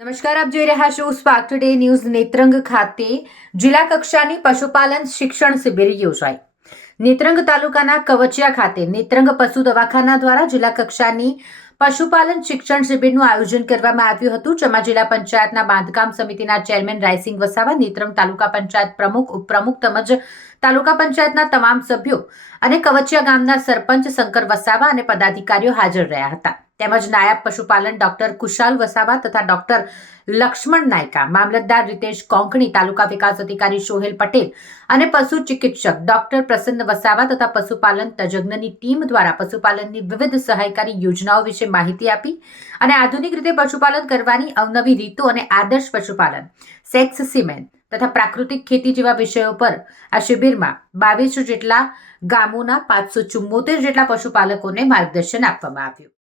નમસ્કાર, આપ જોઈ રહ્યા છો સ્પાર્ક ટુડે ન્યૂઝ. નેત્રંગ ખાતે જિલ્લા કક્ષાની પશુપાલન શિક્ષણ શિબિર યોજાઈ. નેત્રંગ તાલુકાના કવચિયા ખાતે નેત્રંગ પશુ દવાખાના દ્વારા જિલ્લા કક્ષાની પશુપાલન શિક્ષણ શિબિરનું આયોજન કરવામાં આવ્યું હતું, જેમાં જિલ્લા પંચાયતના બાંધકામ સમિતિના ચેરમેન રાયસિંગ વસાવા, નેત્રંગ તાલુકા પંચાયત પ્રમુખ, ઉપપ્રમુખ તેમજ તાલુકા પંચાયતના તમામ સભ્યો અને કવચિયા ગામના સરપંચ શંકર વસાવા અને પદાધિકારીઓ હાજર રહ્યા હતા. તેમજ નાયબ પશુપાલન ડોક્ટર કુશાલ વસાવા તથા ડોક્ટર લક્ષ્મણ નાયકા, મામલતદાર રીતેશ કોંકણી, તાલુકા વિકાસ અધિકારી સોહેલ પટેલ અને પશુ ચિકિત્સક ડોક્ટર પ્રસન્ન વસાવા તથા પશુપાલન તજજ્ઞની ટીમ દ્વારા પશુપાલનની વિવિધ સહાયકારી યોજનાઓ વિશે માહિતી આપી અને આધુનિક રીતે પશુપાલન કરવાની અવનવી રીતો અને આદર્શ પશુપાલન, સેક્સ સિમેન્ટ તથા પ્રાકૃતિક ખેતી જેવા વિષયો પર આ શિબિરમાં 22 જેટલા ગામોના 574 જેટલા પશુપાલકોને માર્ગદર્શન આપવામાં આવ્યું.